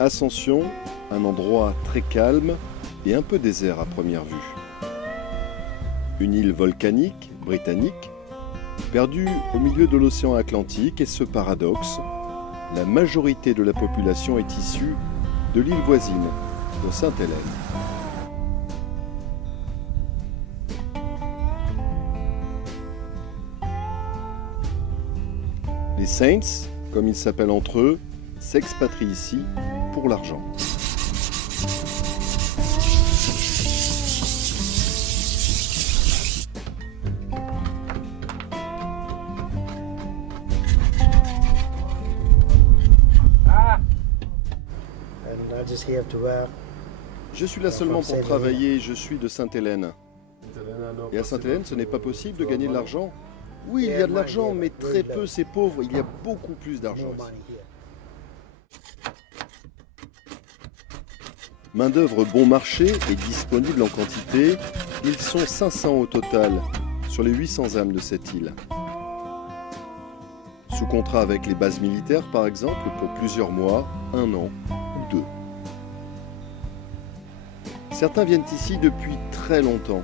Ascension, un endroit très calme et un peu désert à première vue. Une île volcanique, britannique, perdue au milieu de l'océan Atlantique, et ce paradoxe, la majorité de la population est issue de l'île voisine, de Sainte-Hélène. Les Saints, comme ils s'appellent entre eux, s'expatrient ici pour l'argent. Je suis là seulement pour travailler, je suis de Sainte-Hélène. Et à Sainte-Hélène, ce n'est pas possible de gagner de l'argent? Oui, il y a de l'argent, mais très peu, c'est pauvre. Il y a beaucoup plus d'argent ici. Main-d'œuvre bon marché et disponible en quantité, ils sont 500 au total sur les 800 âmes de cette île. Sous contrat avec les bases militaires, par exemple, pour plusieurs mois, un an ou deux. Certains viennent ici depuis très longtemps,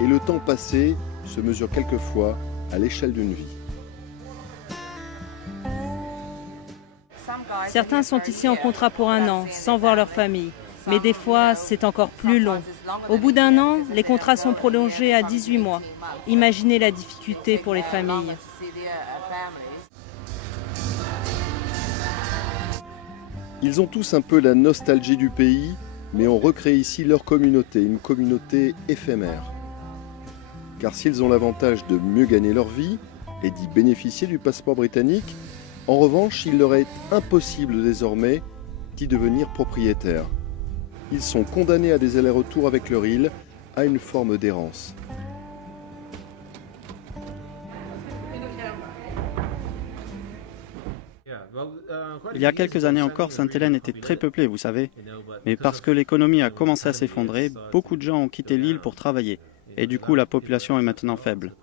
et le temps passé se mesure quelquefois à l'échelle d'une vie. Certains sont ici en contrat pour un an, sans voir leur famille. Mais des fois, c'est encore plus long. Au bout d'un an, les contrats sont prolongés à 18 mois. Imaginez la difficulté pour les familles. Ils ont tous un peu la nostalgie du pays, mais ont recréé ici leur communauté, une communauté éphémère. Car s'ils ont l'avantage de mieux gagner leur vie et d'y bénéficier du passeport britannique, en revanche, il leur est impossible désormais d'y devenir propriétaires. Ils sont condamnés à des allers-retours avec leur île, à une forme d'errance. Il y a quelques années encore, Sainte-Hélène était très peuplée, vous savez. Mais parce que l'économie a commencé à s'effondrer, beaucoup de gens ont quitté l'île pour travailler. Et du coup, la population est maintenant faible.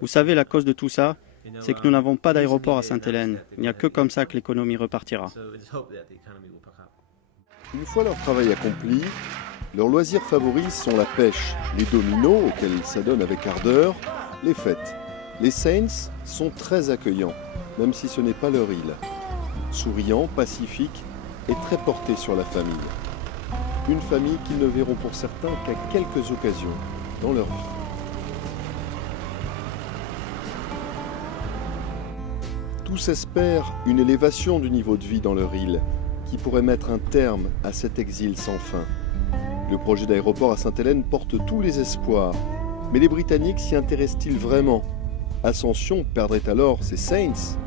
Vous savez, la cause de tout ça, c'est que nous n'avons pas d'aéroport à Sainte-Hélène. Il n'y a que comme ça que l'économie repartira. Une fois leur travail accompli, leurs loisirs favoris sont la pêche, les dominos auxquels ils s'adonnent avec ardeur, les fêtes. Les Saints sont très accueillants, même si ce n'est pas leur île. Souriants, pacifiques et très portés sur la famille. Une famille qu'ils ne verront pour certains qu'à quelques occasions dans leur vie. Tous espèrent une élévation du niveau de vie dans leur île, qui pourrait mettre un terme à cet exil sans fin. Le projet d'aéroport à Sainte-Hélène porte tous les espoirs, mais les Britanniques s'y intéressent-ils vraiment? Ascension perdrait alors ses Saints?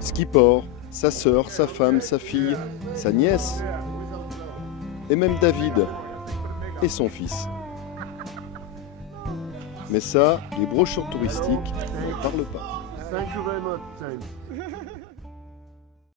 Skipper, sa sœur, sa femme, sa fille, sa nièce, et même David et son fils. Mais ça, les brochures touristiques n'en parlent pas.